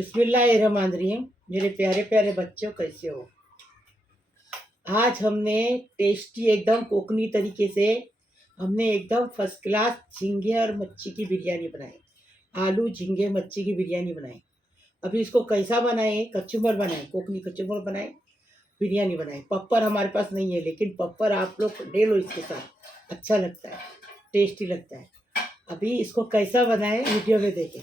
बिस्मिल्लाहिर्रहमानिर्रहीम। मेरे प्यारे प्यारे बच्चों, कैसे हो? आज हमने टेस्टी एकदम कोकनी तरीके से हमने एकदम फर्स्ट क्लास झींगे और मच्छी की बिरयानी बनाई। आलू झींगे मच्छी की बिरयानी बनाई। अभी इसको कैसा बनाए? कचुम्बर बनाए, कोकनी कचुम्बर बनाए, बिरयानी बनाए। पप्पर हमारे पास नहीं है, लेकिन पप्पर आप लोग ले लो, इसके साथ अच्छा लगता है, टेस्टी लगता है। अभी इसको कैसा बनाए वीडियो में देखें।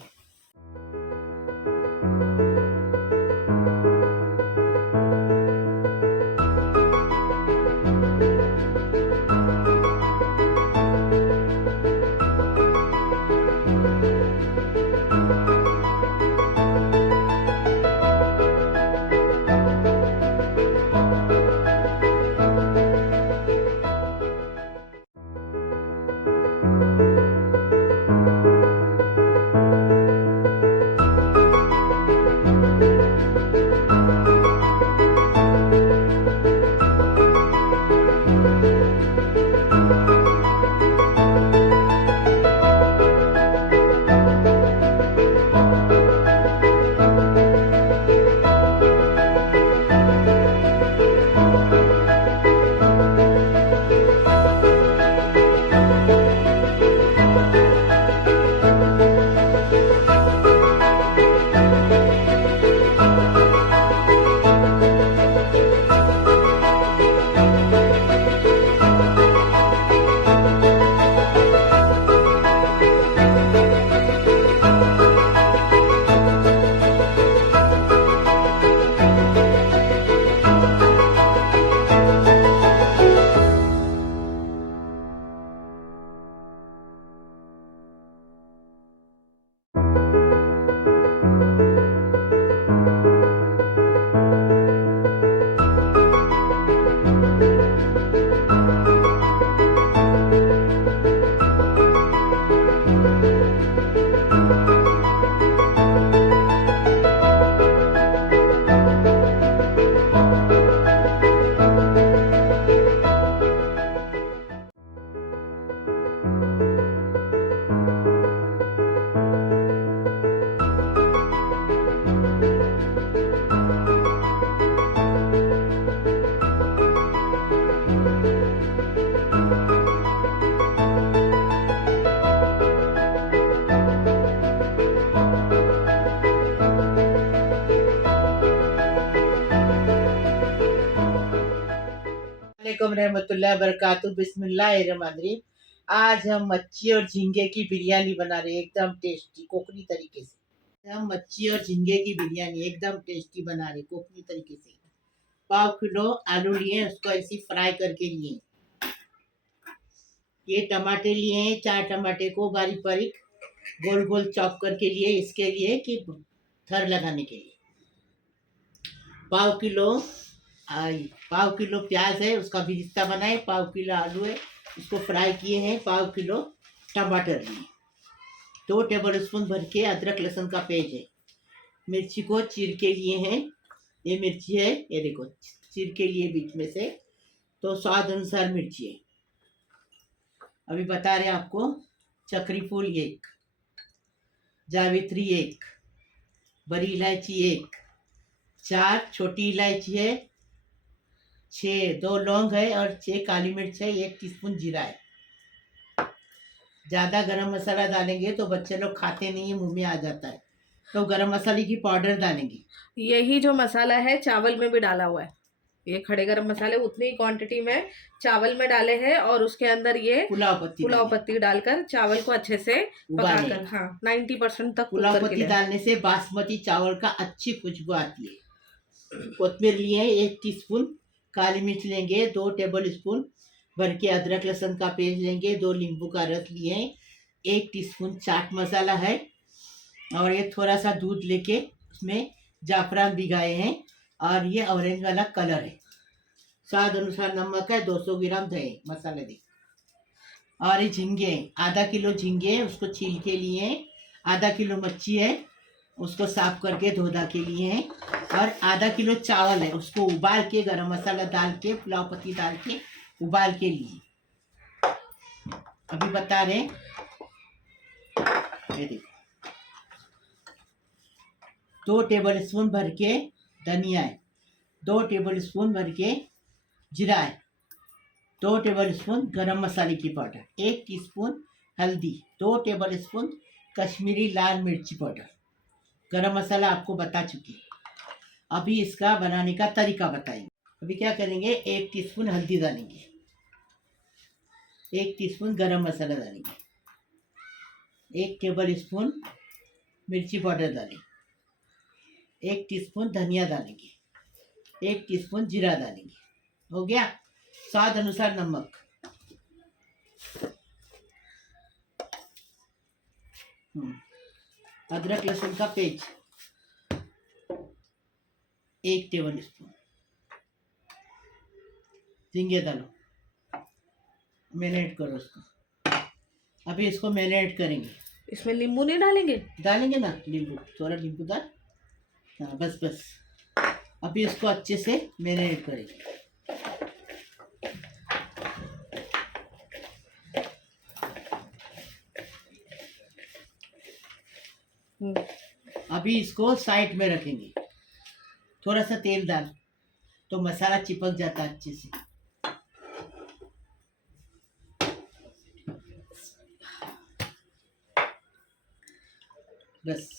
वालेकुम रहमतुल्लाह बरकातहू। बिस्मिल्लाहिर्रहमानिर्रहीम। आज हम मच्छी और झींगे की बिरयानी बना रहे हैं, एकदम टेस्टी कोकनी तरीके से। हम मच्छी और झींगे की बिरयानी एकदम टेस्टी बना रहे कोकनी तरीके से। 1/4 किलो आलू लिए, उसको ऐसी फ्राई करके लिए। ये टमाटे लिए हैं, 4 टमाटे को बारीक बारीक गोल गोल चॉप करके लिए, इसके लिए कि थर लगाने के लिए। 1/4 किलो प्याज है, उसका भी रिश्ता बनाए। 1/4 किलो आलू है, उसको फ्राई किए हैं। 1/4 किलो टमाटर लिए। 2 टेबल स्पून भर के अदरक लहसुन का पेस्ट है। मिर्ची को चीर के लिए हैं। ये मिर्ची है, ये देखो चीर के लिए बीच में से। तो स्वाद अनुसार मिर्ची है। अभी बता रहे आपको। चक्री फूल 1, जावित्री 1, बड़ी इलायची 1, 4 छोटी इलायची है, 2 लौंग है और 6 काली मिर्च है, 1 टीस्पून जीरा है। ज़्यादा गरम मसाला डालेंगे तो बच्चे लोग खाते नहीं है, मुंह में आ जाता है, तो गरम मसाले की पाउडर डालेंगे। यही जो मसाला है चावल में भी डाला हुआ है। ये खड़े गरम मसाले उतनी ही क्वांटिटी में चावल में डाले हैं और उसके अंदर ये पुलाव पत्ती डालकर चावल को अच्छे से पकाकर 90% तक पुलाव पत्ती डालने से बासमती चावल का अच्छी खुशबू आती है। कोतमीर लिए 1 टीस्पून, काली मिर्च लेंगे 2 टेबल स्पून भर के अदरक लहसुन का पेस्ट लेंगे, 2 नींबू का रस लिए हैं, 1 टीस्पून चाट मसाला है, और ये थोड़ा सा दूध लेके उसमें जाफरान भिगाए हैं, और ये ऑरेंज वाला कलर है। स्वाद अनुसार नमक है, 200 ग्राम दही मसाले दी। और ये झींगे, आधा किलो झींगे, उसको छील के लिए। आधा किलो मच्छी है, उसको साफ करके धो धा के लिए हैं। और आधा किलो चावल है, उसको उबाल के गरम मसाला डाल के पुलाव पत्ती डाल के उबाल के लिए। अभी बता रहे, ये देखो 2 टेबल स्पून भर के धनिया है, 2 टेबल स्पून भर के जीरा है, 2 टेबल स्पून गरम मसाले की पाउडर, 1 टीस्पून हल्दी, 2 टेबल स्पून कश्मीरी लाल मिर्ची पाउडर। गरम मसाला आपको बता चुकी। अभी इसका बनाने का तरीका बताएंगे। अभी क्या करेंगे, 1 टीस्पून हल्दी डालेंगे, 1 टीस्पून गरम मसाला डालेंगे, 1 टेबल स्पून मिर्ची पाउडर डालें, 1 टीस्पून धनिया डालेंगे, 1 टीस्पून जीरा डालेंगे। हो गया। स्वाद अनुसार नमक, अदरक लहसुन का पेस्ट 1 टेबल स्पून, झींगे डालो, मैरिनेट करो उसको। अभी इसको मैरिनेट करेंगे। इसमें नींबू नहीं डालेंगे? डालेंगे ना, नींबू, थोड़ा नींबू डाल। हाँ बस बस। अभी इसको अच्छे से मैरिनेट करेंगे। अभी इसको साइड में रखेंगे। थोड़ा सा तेल डाल तो मसाला चिपक जाता है अच्छे से। बस,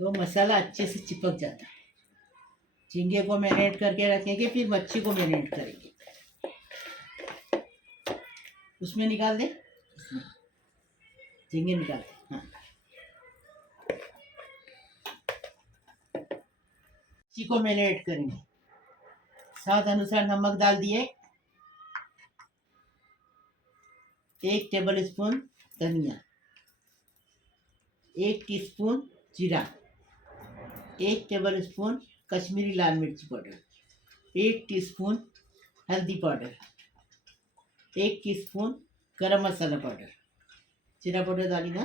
तो मसाला अच्छे से चिपक जाता है। झींगे को मैरिनेट करके रखेंगे, फिर मच्छी को मैरिनेट करेंगे। उसमें निकाल दे, उसमें झींगे निकाल दे। हाँ, मच्छी को मैरिनेट करेंगे। स्वाद अनुसार नमक डाल दिए, 1 टेबल स्पून धनिया, 1 टीस्पून जीरा, 1 टेबल स्पून कश्मीरी लाल मिर्ची पाउडर, 1 टीस्पून हल्दी पाउडर, 1 टीस्पून गरम मसाला पाउडर, जीरा पाउडर डाली ना।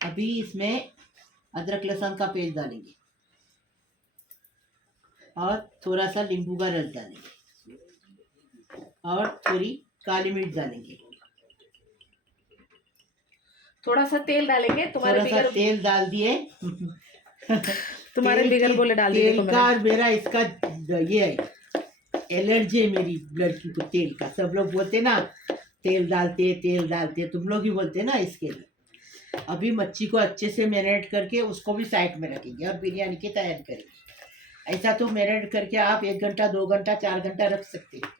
अभी इसमें अदरक लहसुन का पेस्ट डालेंगे और थोड़ा सा नींबू का रस डालेंगे और थोड़ी काली मिर्च डालेंगे। थोड़ा सा तेल डालेंगे। तुम्हारे थोड़ा सा तेल डाल दिए। तुम्हारे बिगर बोले डाल दिए तेल का। मेरा इसका ये है, एलर्जी है मेरी लड़की को तेल का। सब लोग बोलते ना तेल डालते, तुम लोग ही बोलते ना, इसके लिए। अभी मच्छी को अच्छे से मैरिनेट करके उसको भी साइड में रखेंगे और बिरयानी की तैयारी करेंगे। ऐसा तो मैरिनेट करके आप 1 घंटा 2 घंटा 4 घंटा रख सकते हैं,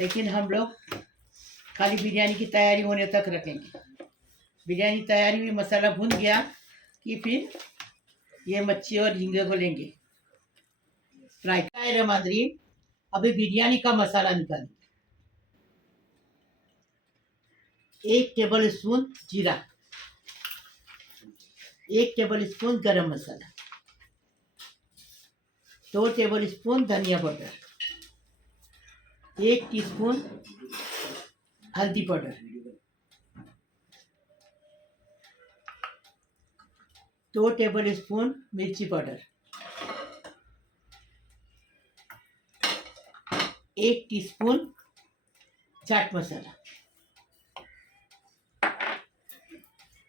लेकिन हम लोग खाली बिरयानी की तैयारी होने तक रखेंगे। बिरयानी तैयारी में मसाला भुन गया कि फिर ये मच्छी और झींगे को लेंगे फ्राई। रे मादरी, अभी बिरयानी का मसाला निकालेंगे। 1 टेबल स्पून जीरा, 1 टेबल स्पून गरम मसाला, 2 टेबल स्पून धनिया पाउडर, 1 टीस्पून हल्दी पाउडर, 2 टेबल स्पून मिर्ची पाउडर, 1 टीस्पून चाट मसाला।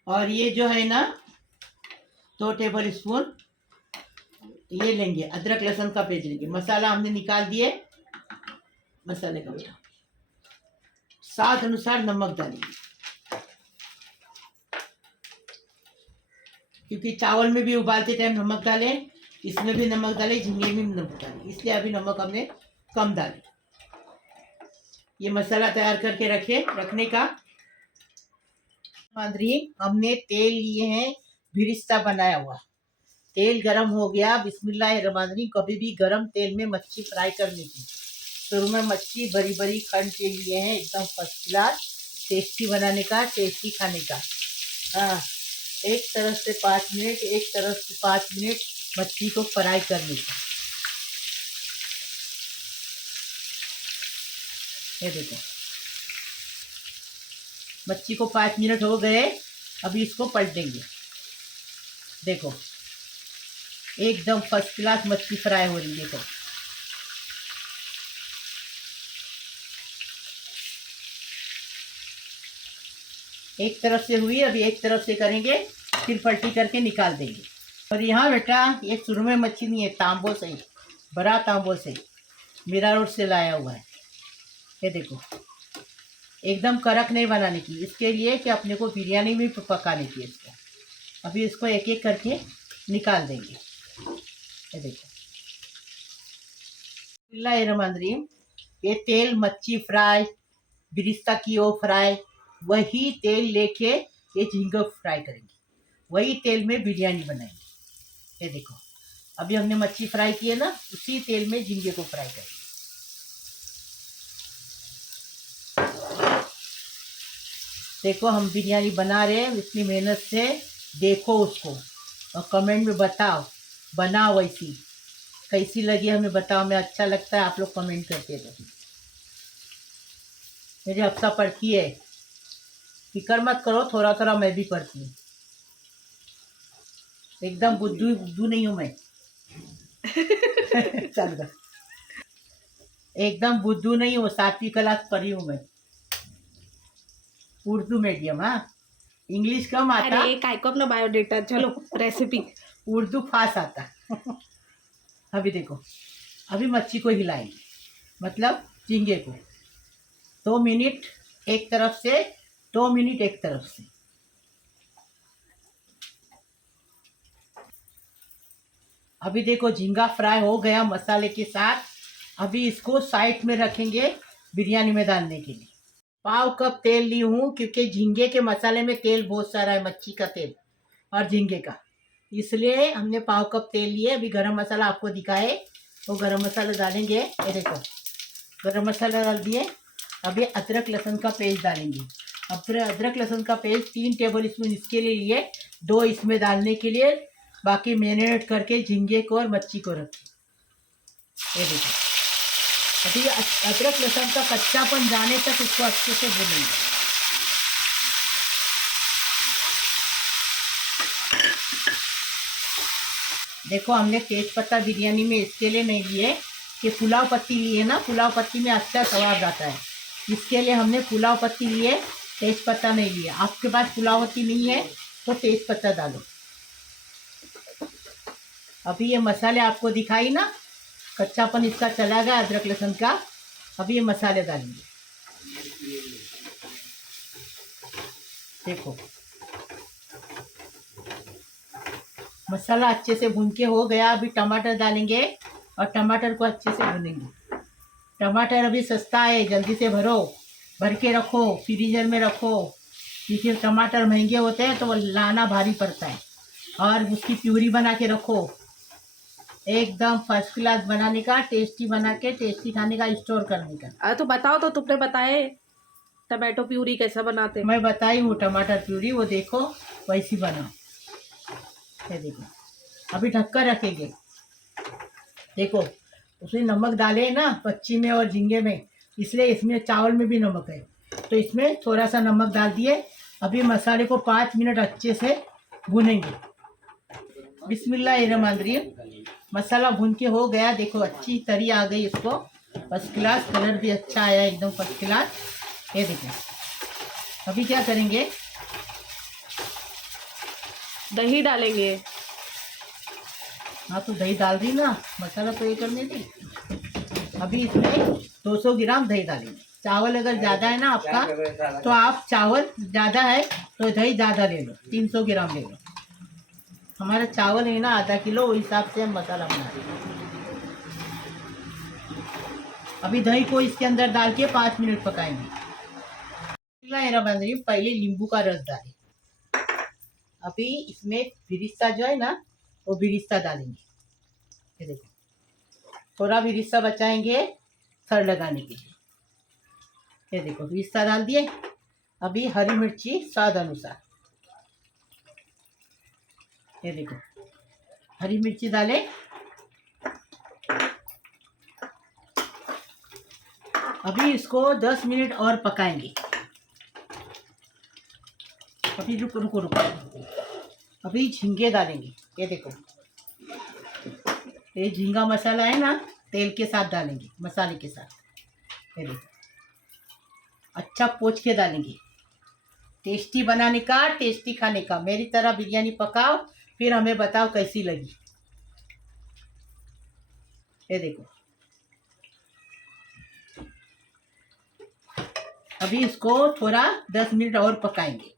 और ये जो है ना 2 टेबल स्पून ये लेंगे, अदरक लहसुन का पेस्ट लेंगे। मसाला हमने निकाल दिए, मसाले का बटा। स्वाद अनुसार नमक डालेंगे, क्योंकि चावल में भी उबालते टाइम नमक डाले, इसमें भी नमक डाले, झींगे में भी नमक डाले, इसलिए अभी नमक हमने कम डाले। ये मसाला तैयार करके रखने का। हमने तेल लिए हैं, बिरिस्ता बनाया हुआ। तेल गरम हो गया। बिस्मिल्लाहिर्रहमानिर्रहीम। कभी भी गरम तेल में मच्छी फ्राई करने की। शुरू में मच्छी बड़ी बड़ी खंड के लिए हैं, एकदम फर्स्ट क्लास, टेस्टी बनाने का, टेस्टी खाने का। हाँ, एक तरफ से 5 मिनट, एक तरफ से 5 मिनट मच्छी को फ्राई करने का। ये देखो, मच्छी को 5 मिनट हो गए। अभी इसको पलटेंगे। देखो, एकदम फर्स्ट क्लास मच्छी फ्राई हो रही है। देखो, एक तरफ से हुई, अभी एक तरफ से करेंगे, फिर पलटी करके निकाल देंगे। और यहाँ बेटा ये सुरमे मच्छी नहीं है, तांबो से, बड़ा तांबो से मीरा रोड से लाया हुआ है। ये देखो एकदम कड़क नहीं बनाने की, इसके लिए कि अपने को बिरयानी में पकाने की इसको। अभी इसको एक एक करके निकाल देंगे। ये देखो बिस्मिल्लाहिर्रहमानिर्रहीम। ये तेल मच्छी फ्राई, बिरिस्ता की ओ फ्राई, वही तेल लेके ये झींगा फ्राई करेंगे, वही तेल में बिरयानी बनाएंगे। ये देखो अभी हमने मच्छी फ्राई की है ना, उसी तेल में झींगे को फ्राई करेंगे। देखो हम बिरयानी बना रहे हैं इतनी मेहनत से, देखो उसको और कमेंट में बताओ, बनाओ वैसी, कैसी लगी हमें बताओ। मैं अच्छा लगता है आप लोग कमेंट करते रहो। मेरी हफ्ता पढ़ती है, फिक्र मत करो, थोड़ा थोड़ा मैं भी पढ़ती हूँ। एकदम बुद्धू बुद्धू नहीं हूँ मैं। चल बस, एकदम बुद्धू नहीं हूँ, 7वीं क्लास पढ़ी हूँ मैं, उर्दू मीडियम। हाँ इंग्लिश कम आता। अरे काय को अपना बायोडेटा, चलो रेसिपी। उर्दू फास्ट आता। अभी देखो अभी मच्छी को हिलाएंगे, मतलब झींगे को 2 मिनट एक तरफ से, 2 मिनट एक तरफ से। अभी देखो झींगा फ्राई हो गया मसाले के साथ। अभी इसको साइड में रखेंगे बिरयानी में डालने के लिए। पाव कप तेल ली हूँ, क्योंकि झींगे के मसाले में तेल बहुत सारा है, मच्छी का तेल और झींगे का, इसलिए हमने पाव कप तेल लिए। अभी गरम मसाला आपको दिखाए तो गरम मसाला डालेंगे। ये देखो गरम मसाला डाल दिए। अभी अदरक लहसुन का पेस्ट डालेंगे। अदरक लहसुन का पेस्ट 3 टेबल स्पून इसके लिए, 2 इसमें डालने के लिए, बाकी मैरिनेट करके झींगे को और मच्छी को रखें। ये देखो अभी अदरक लहसुन का कच्चापन जाने तक इसको अच्छे से भूनेंगे। देखो हमने तेज पत्ता बिरयानी में इसके लिए नहीं लिए कि पुलाव पत्ती लिए ना, पुलाव पत्ती में अच्छा स्वाद आता है, इसके लिए हमने पुलाव पत्ती लिए, तेज पत्ता नहीं लिए। आपके पास पुलाव पत्ती नहीं है तो तेज पत्ता डालो। अभी ये मसाले आपको दिखाई ना, कच्चापन इसका चला गया अदरक लहसुन का। अभी ये मसाले डालेंगे। देखो मसाला अच्छे से भून के हो गया। अभी टमाटर डालेंगे और टमाटर को अच्छे से भूनेंगे। टमाटर अभी सस्ता है, जल्दी से भर के रखो, फ्रीजर में रखो, क्योंकि टमाटर महंगे होते हैं तो वो लाना भारी पड़ता है। और उसकी प्यूरी बना के रखो, एकदम फर्स्ट क्लास बनाने का, टेस्टी बना के टेस्टी खाने का, स्टोर करने का। अरे तो बताओ, तो तुमने बताए टमाटो प्यूरी कैसा बनाते? मैं बताई हूँ टमाटर प्यूरी, वो देखो वैसी बनाओ। ये देखो अभी ढककर रखेंगे। देखो उसमें नमक डाले ना मच्छी में और झींगे में, इसलिए इसमें चावल में भी नमक है, तो इसमें थोड़ा सा नमक डाल दिए। अभी मसाले को 5 मिनट अच्छे से भूनेंगे। बिस्मिल्लाहिर्रहमानिर्रहीम। मसाला भून के हो गया, देखो अच्छी तरी आ गई इसको, फर्स्ट क्लास, कलर भी अच्छा आया एकदम फर्स्ट क्लास। ये देखो अभी क्या करेंगे, दही डालेंगे। हाँ तो दही डाल दी ना, मसाला तो ये करने दी। अभी इसमें 200 ग्राम दही डालेंगे। चावल अगर ज़्यादा है ना आपका, तो आप चावल ज़्यादा है तो दही ज़्यादा ले लो, 300 ग्राम ले लो। हमारा चावल है ना आधा किलो, उस हिसाब से हम मसाला बना रहे हैं। अभी दही को इसके अंदर डाल के 5 मिनट पकाएंगे। पहले नींबू का रस डालें। अभी इसमें बिरिस्ता जो है ना, वो बिरिस्ता डालेंगे। ये देखो थोड़ा बिरिस्ता बचाएंगे सर लगाने के लिए। ये देखो बिरिस्ता डाल दिए। अभी हरी मिर्ची स्वाद अनुसार, ये देखो हरी मिर्ची डाले। अभी इसको 10 मिनट और पकाएंगे। अभी रुको रुको रुको, अभी झींगे डालेंगे। ये देखो ये झींगा मसाला है ना, तेल के साथ डालेंगे, मसाले के साथ। ये देखो अच्छा पोंछ के डालेंगे। टेस्टी बनाने का, टेस्टी खाने का। मेरी तरह बिरयानी पकाओ, फिर हमें बताओ कैसी लगी। ये देखो, अभी इसको थोड़ा 10 मिनट और पकाएंगे।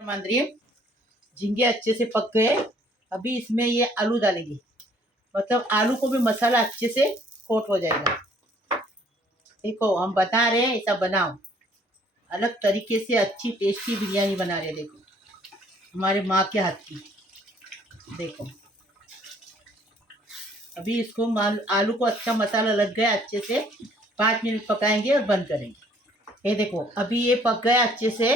मंदिर झींगे अच्छे से पक गए। अभी इसमें ये आलू डालेंगे, मतलब आलू को भी मसाला अच्छे से कोट हो जाएगा। देखो हम बता रहे हैं ऐसा बनाओ, अलग तरीके से अच्छी टेस्टी बिरयानी बना रहे हैं। देखो हमारे माँ के हाथ की। देखो अभी इसको आलू को अच्छा मसाला लग गया, अच्छे से 5 मिनट पकाएंगे और बंद करेंगे। ये देखो अभी ये पक गया अच्छे से।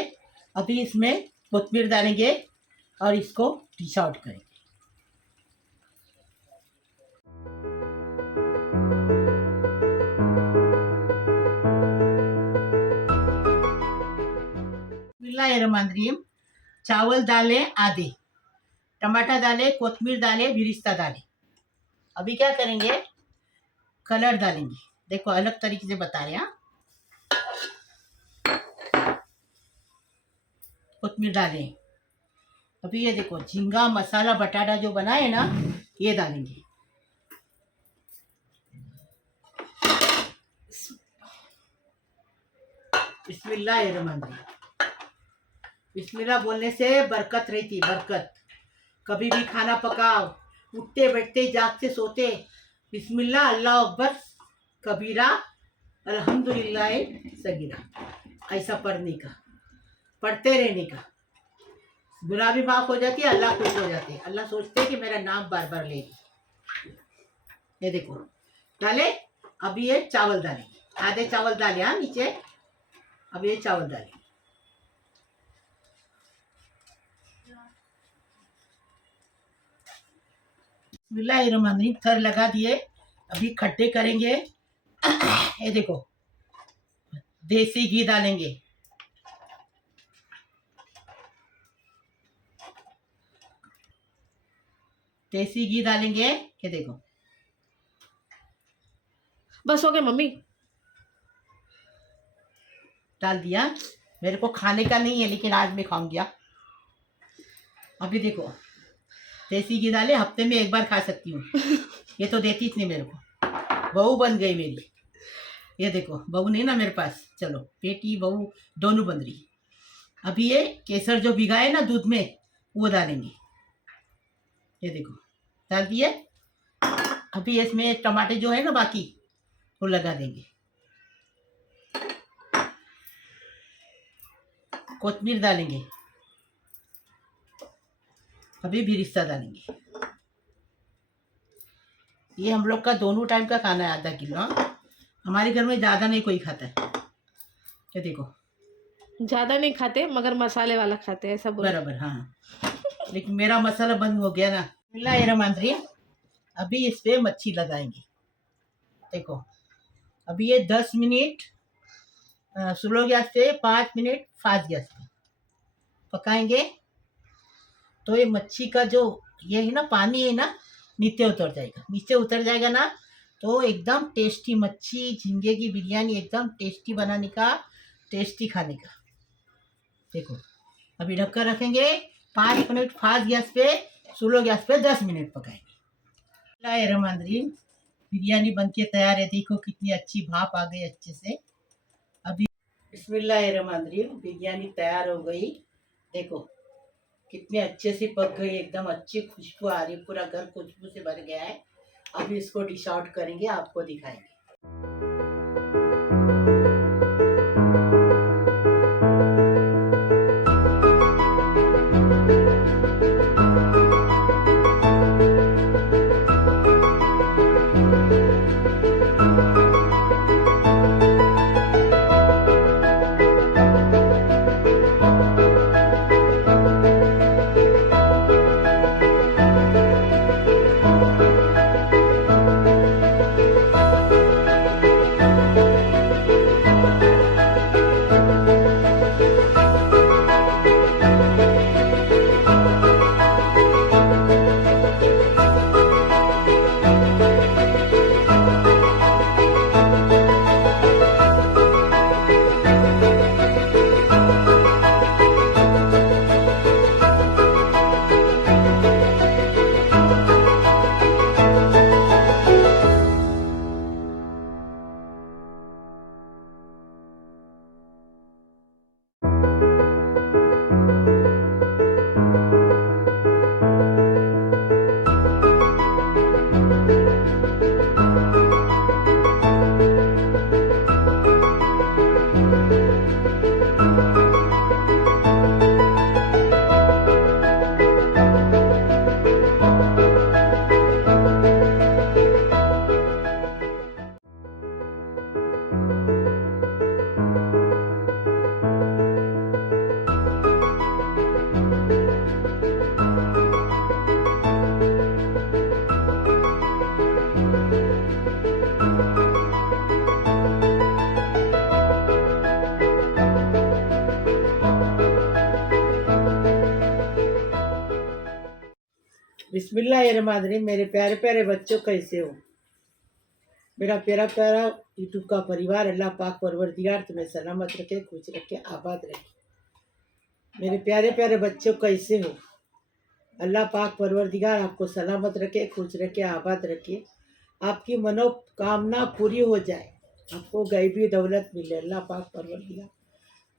अभी इसमें कोथिमीर डालेंगे और इसको डिश आउट करेंगे। बिस्मिल्लाहिर्रहमानिर्रहीम। चावल डालें आधे, टमाटर डालें, कोथिमीर डालें, बिरिस्ता डालें। अभी क्या करेंगे, कलर डालेंगे। देखो अलग तरीके से बता रहे हैं। कोथिमीर डालें। अभी ये देखो झींगा मसाला बटाटा जो बनाए ना, ये डालेंगे। बिस्मिल्लाहिर्रहमानिर्रहीम। बिस्मिल्लाह बोलने से बरकत रहती, बरकत। कभी भी खाना पकाओ, उठते बैठते जागते सोते बिस्मिल्लाह अल्लाह अकबर कबीरा अल्हम्दुलिल्लाह सगीरा, ऐसा पढ़ने का, पढ़ते रहने का। गुनाह भी माफ हो जाती है, अल्लाह खुश हो जाते हैं। अल्लाह सोचते हैं कि मेरा नाम बार बार ले। ये देखो डाले। अभी ये चावल डालेंगे, आधे चावल डाले हाँ नीचे। अब ये चावल डालेंगे। बिस्मिल्लाहिर्रहमानिर्रहीम। थर लगा दिए। अभी खट्टे करेंगे। ये देखो देसी घी डालेंगे। देसी घी डालेंगे। ये देखो बस हो गया मम्मी, डाल दिया। मेरे को खाने का नहीं है लेकिन आज मैं खाऊंगी। अभी देखो देसी घी डाले, हफ्ते में एक बार खा सकती हूँ। ये तो देती थी मेरे को, बहू बन गई मेरी। ये देखो बहू नहीं ना मेरे पास, चलो बेटी बहू दोनों बन रही। अभी ये केसर जो भिगाए ना दूध में, वो डालेंगे। ये देखो डाल दिए। अभी इसमें टमाटर जो है ना बाकी, वो लगा देंगे। कोथिमीर डालेंगे। अभी बिरिस्ता डालेंगे। ये हम लोग का दोनों टाइम का खाना है, आधा किलो। हमारे घर में ज़्यादा नहीं कोई खाता है। ये देखो ज्यादा नहीं खाते मगर मसाले वाला खाते हैं, ऐसा बोलो। बराबर हाँ। लेकिन मेरा मसाला बंद हो गया ना। बिस्मिल्लाहिर्रहमानिर्रहीम। अभी इस पे मच्छी लगाएंगे। देखो अभी ये 10 मिनट स्लो गैस पे, 5 मिनट फास्ट गैस पे पकाएंगे। तो ये मच्छी का जो ये है ना पानी है ना, नीचे उतर जाएगा। नीचे उतर जाएगा ना तो एकदम टेस्टी मच्छी झींगे की बिरयानी, एकदम टेस्टी बनाने का, टेस्टी खाने का। देखो अभी ढककर रखेंगे। 5 मिनट फास्ट गैस पे, स्लो गैस पे 10 मिनट पकाएंगे। बिस्मिल्लाहिर्रहमानिर्रहीम। बिरयानी बनके तैयार है। देखो कितनी अच्छी भाप आ गई अच्छे से। अभी बिस्मिल्लाहिर्रहमानिर्रहीम। बिरयानी तैयार हो गई। देखो कितने अच्छे से पक गई, एकदम अच्छी खुशबू आ रही, पूरा घर खुशबू से भर गया है। अभी इसको डिश आउट करेंगे, आपको दिखाएंगे। बिस्मिल्लाहिर्रहमानिर्रहीम। मेरे प्यारे प्यारे बच्चों, कैसे हो? मेरा प्यारा प्यारा यूट्यूब का परिवार, अल्लाह पाक परवरदिगार तुम्हें सलामत रखे, खुश रखे, आबाद रखे। मेरे प्यारे प्यारे बच्चों, कैसे हो? अल्लाह पाक परवरदिगार आपको सलामत रखे, खुश रखे, आबाद रखे, आपकी मनोकामना पूरी हो जाए, आपको गैबी दौलत मिले। अल्लाह पाक परवरदिगार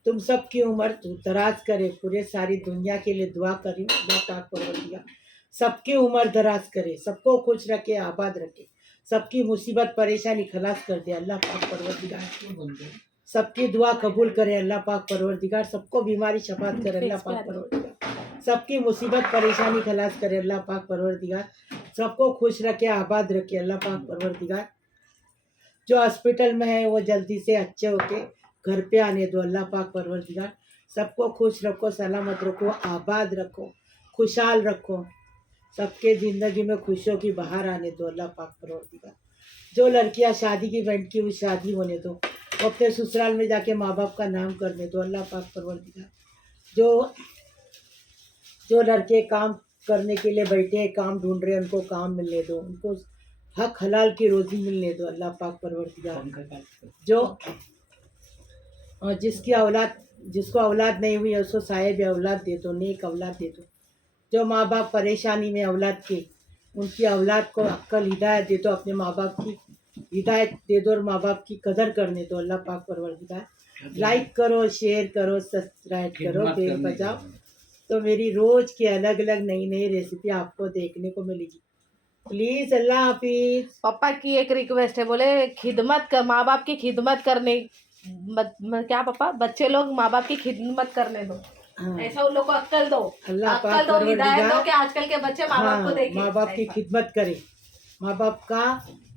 तुम सबकी उम्र दराज करे। पूरे सारी दुनिया के लिए दुआ करी अल्लाह पाक परवरदिगार सबकी उम्र दराज करे, सबको खुश रखे, आबाद रखे, सबकी मुसीबत परेशानी खलास कर दे अल्लाह पाक परवरदिगार। सबकी दुआ कबूल करे अल्लाह पाक परवरदिगार। सबको बीमारी शफात करे अल्लाह पाक परवरदिगार। सबकी मुसीबत परेशानी खलास करे अल्लाह पाक परवरदिगार। सबको खुश रखे, आबाद रखे अल्लाह पाक परवरदिगार। जो हॉस्पिटल में है वो जल्दी से अच्छे होके घर पे आने दो अल्लाह पाक परवरदिगार। सबको खुश रखो, सलामत रखो, आबाद रखो, खुशहाल रखो, सबके ज़िंदगी में खुशियों की बहार आने दो अल्लाह पाक परवरदिगार। जो लड़कियां शादी की बैंड की, वो शादी होने दो, वो अपने ससुराल में जाके माँ बाप का नाम करने दो अल्लाह पाक परवरदिगार। जो जो लड़के काम करने के लिए बैठे, काम ढूंढ रहे, उनको काम मिलने दो, उनको हक हलाल की रोज़ी मिलने दो अल्लाह पाक परवरदिगार। जो और जिसको औलाद नहीं हुई है, उसको साहिब औलाद दे दो, नेक औलाद दे दो। जो माँ बाप परेशानी में औलाद के, उनकी औलाद को अक्ल हिदायत दे दो, अपने माँ बाप की हिदायत दे दो और माँ बाप की कदर करने दो अल्लाह पाक परवरदिगार। लाइक करो, शेयर करो, सब्सक्राइब करो, बेल बजाओ, तो मेरी रोज़ की अलग अलग नई नई रेसिपी आपको देखने को मिलेगी। प्लीज़, अल्लाह हाफिज़। पापा की एक रिक्वेस्ट है, बोले खिदमत कर, माँ बाप की खिदमत करने क्या पापा, बच्चे लोग माँ बाप की खिदमत करने दो। हाँ। ऐसा उन लोग को अक्ल दो, अल्लाह अक्ल पाक दो, हिदायत दो परवरदिगार। कि आजकल के बच्चे माँ बाप को देखें, माँ बाप की खिदमत करे, माँ बाप का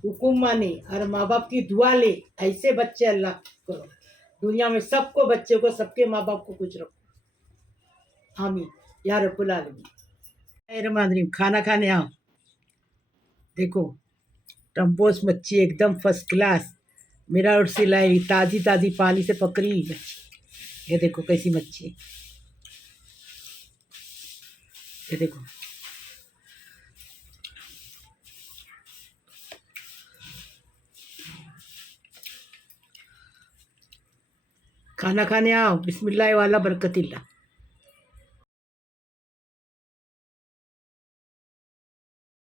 हुक्म माने और माँ बाप की दुआ ले। ऐसे बच्चे अल्लाह करो दुनिया में, सबको, बच्चे को, सबके माँ बाप को कुछ रखो, आमीन या रब्बुल आलमीन। खाना खाने आओ। देखो, टम्पोस मच्छी एकदम फर्स्ट क्लास, मेरा और सिलाई ताज़ी ताज़ी पानी से पकड़ी हुई मच्छी। ये देखो कैसी मच्छी, ये देखो। खाना खाने आओ, बिस्मिल्लाह वाला बरकतिल्ला।